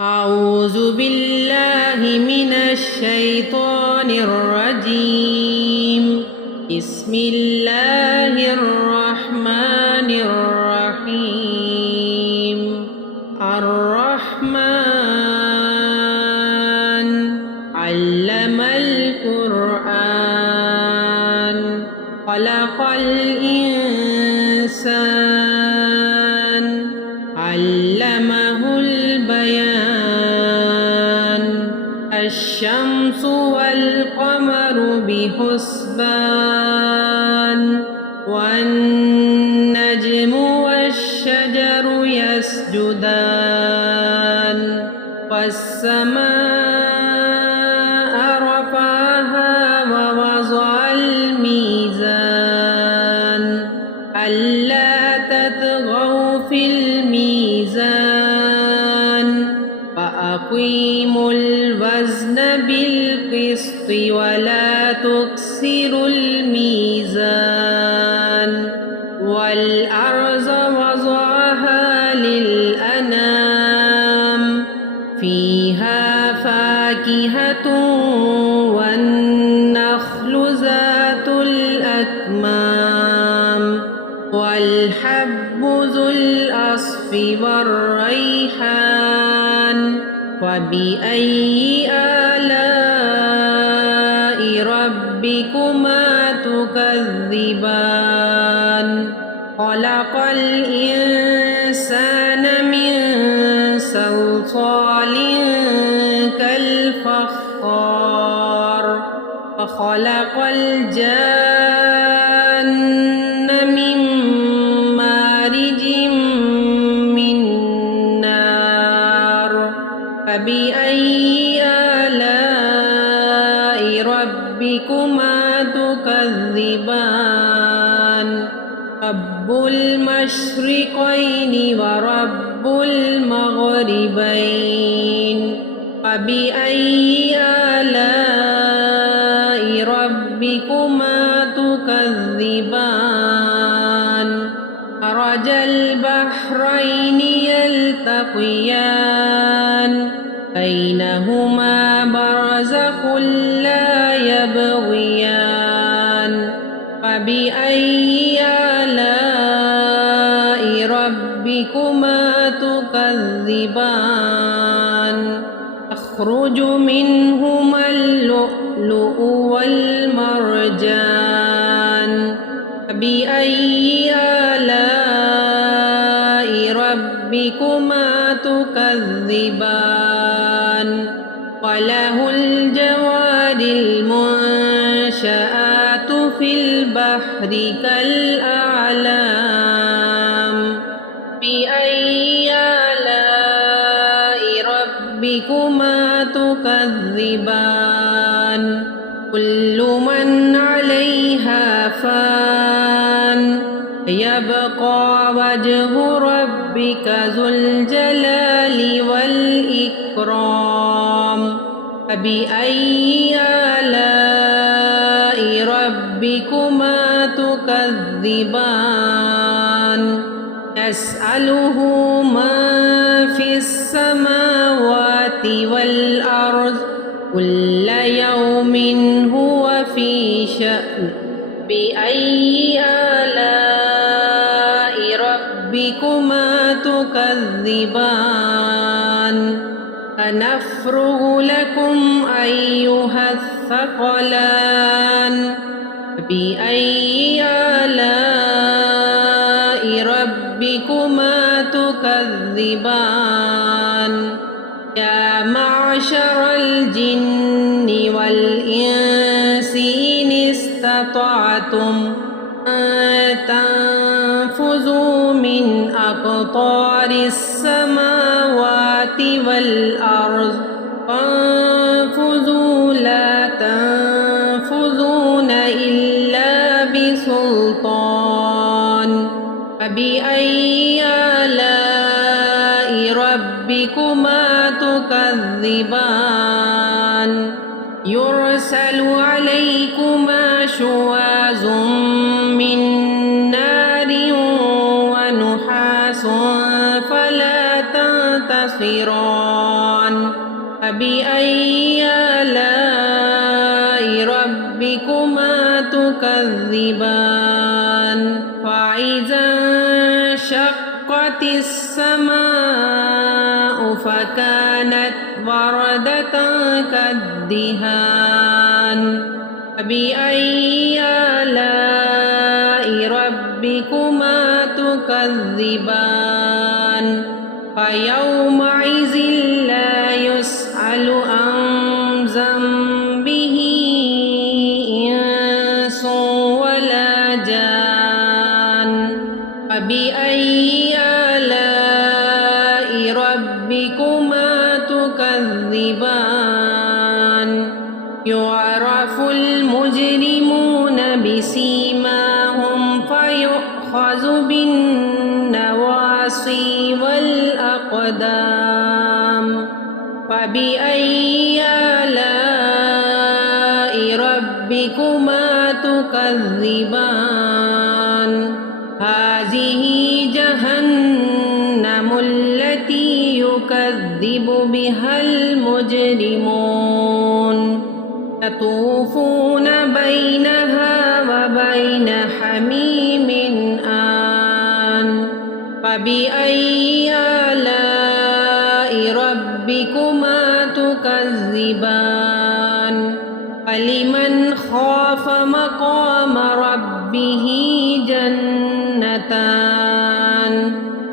أعوذ بالله من الشيطان الرجيم. بسم الله الرحمن الرحيم. الرحمن علم القرآن خلق الإنسان علمه البيان الشمس والقمر بحسبان والنجم والشجر يسجدان والسماء رفعها ووضع الميزان ألا تطغوا في الميزان وأقيموا الوزن بالقسط ولا تخسروا الميزان والأرض وضعها للأنام فيها فاكهة والنخل ذات الأكمام والحب ذو العصف والريحان وبأي آلاء ربكما تكذبان خلق الإنسان من صلصال كالفخار وخلق الجان من مارج من نار فبأي آلاء ربكما تكذبان رب المشرقين ورب المغربين فبأي آلاء ربكما تكذبان مرج البحرين يلتقيان بينهما برزخ لا يبغيان فبأي آلاء ربكما تكذبان يخرج منهما اللؤلؤ والمرجان فبأي آلاء ربكما تكذبان وله الجوار المنشآت في البحر كالأعلام بأي آلاء ربكما تكذبان كل من عليها فان يبقى وجه ربك ذو الجلال والإكرام فبأي آلاء ربكما تكذبان يسأله ما في السماوات والأرض كل يوم هو في شأن بأي آلاء ربكما تكذبان سنفرغ لكم أيها الثقلان بأي آلاء ربكما تكذبان يا معشر الجن والإنس إن استطعتم أن تنفذوا من أقطار السماوات والأرض فانفذوا لا تنفذون إلا بسلطان فبأي آلاء ربكما تكذبان يرسل عليكما شواظ من نار ونحاس فلا تنتصران فبأي آلاء ربكما تكذبان فإذا انشقت السماء فكانت وردة كالدهان فبأي آلاء ربكما تكذبان فيومئذ لا يسأل عن ذنبه إنس ولا جان فبأي آلاء ربكما تكذبان يعرف المجرمون بسيماهم فيؤخذ بالنواصي والأقدام فبأي آلاء ربكما تكذبان هذه جهنم التي يكذب بها المجرمون يطوفون بينها وبين حميم آن فبأي آلاء ربكما تكذبان فلمن خاف مقام ربه جنتان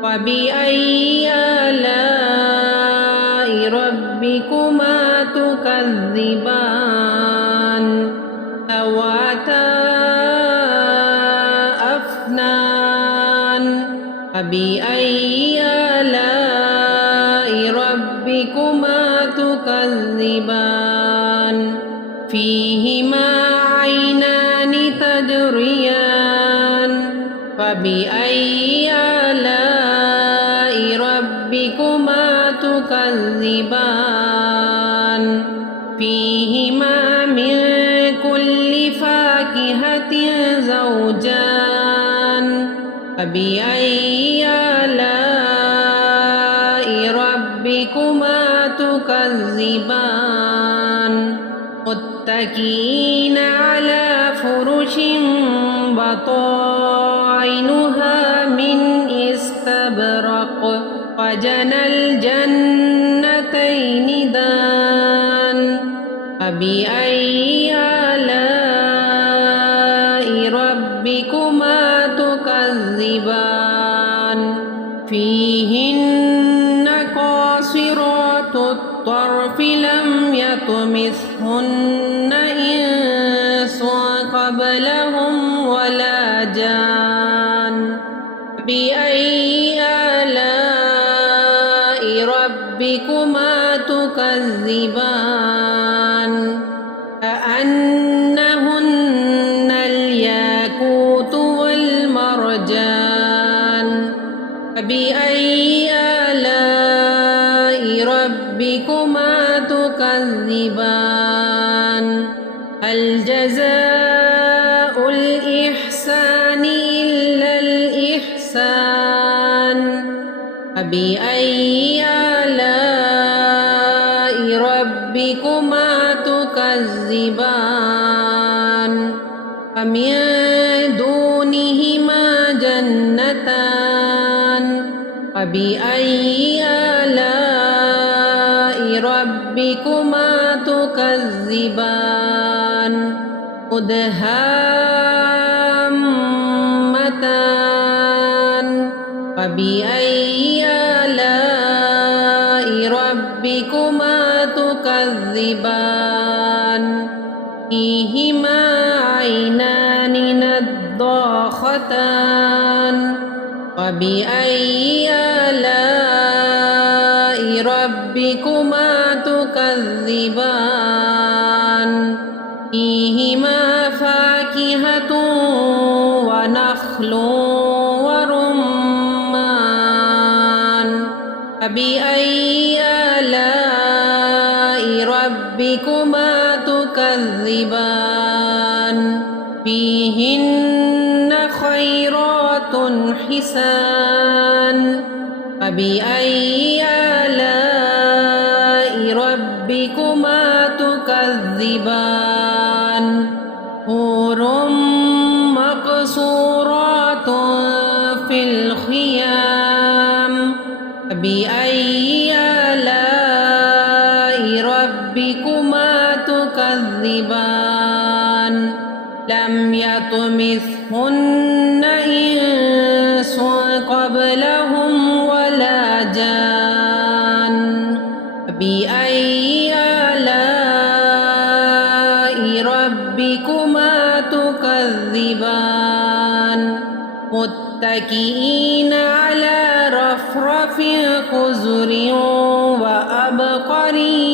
فبأي آلاء ربكما تكذبان ذواتا أفنان فبأي آلاء ربكما تكذبان فيهما عينان تجريان فبأي آلاء ربكما تكذبان فيهما من كل فاكهة زوجان فبأي آلاء ربكما تكذبان متكئين على فرش بطائنها من استبرق وجنى الجنتين دان فبأي آلاء ربكما تكذبان فيهن قاصرات الطرف لم يطمثهن إنس قبلهم ولا جان فبأي آلاء ربكما تكذبان كأنهن الياقوت والمرجان فبأي آلاء ربكما تكذبان هل جزاء الإحسان إلا الإحسان فبأي آلاء ربكما تكذبان فمن دونهما جنتان فبأي آلاء ربكما تكذبان مدهامتان فبأي آلاء ربكما تكذبان فيهما عينان نضاختان فبأي آلاء ربكما تكذبان فيهما فاكهة ونخل ورمان فبأي آلاء ربكما تكذبان فيهن خيرات حسان فبأي آلاء ربكما تكذبان حور مقصورات في الخيام فبأي آلاء ربكما تكذبان لم يطمثهن إنس قبلهم ولا جان فبأي آلاء ربكما تكذبان متكئين على رفرف خضر وعبقري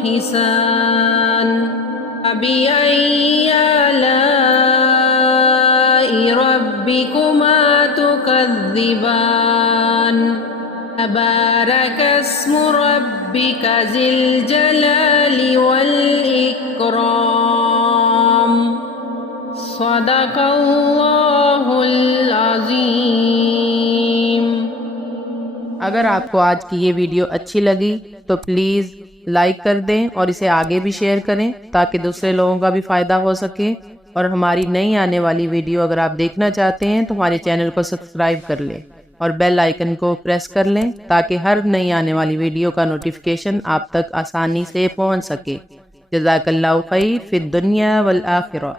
حسان فبأي آلاء ربكما تكذبان تبارك اسم ربك ذي الجلال والإكرام صدق الله العظीम। अगर आपको आज की ये वीडियो अच्छी लगी तो प्लीज़ लाइक कर दें और इसे आगे भी शेयर करें ताकि दूसरे लोगों का भी फ़ायदा हो सके। और हमारी नई आने वाली वीडियो अगर आप देखना चाहते हैं तो हमारे चैनल को सब्सक्राइब कर लें और बेल आइकन को प्रेस कर लें ताकि हर नई आने वाली वीडियो का नोटिफिकेशन आप तक आसानी से पहुंच सके। जज़ाकल्लाहु खैर फिद दुनिया वल आखिरह।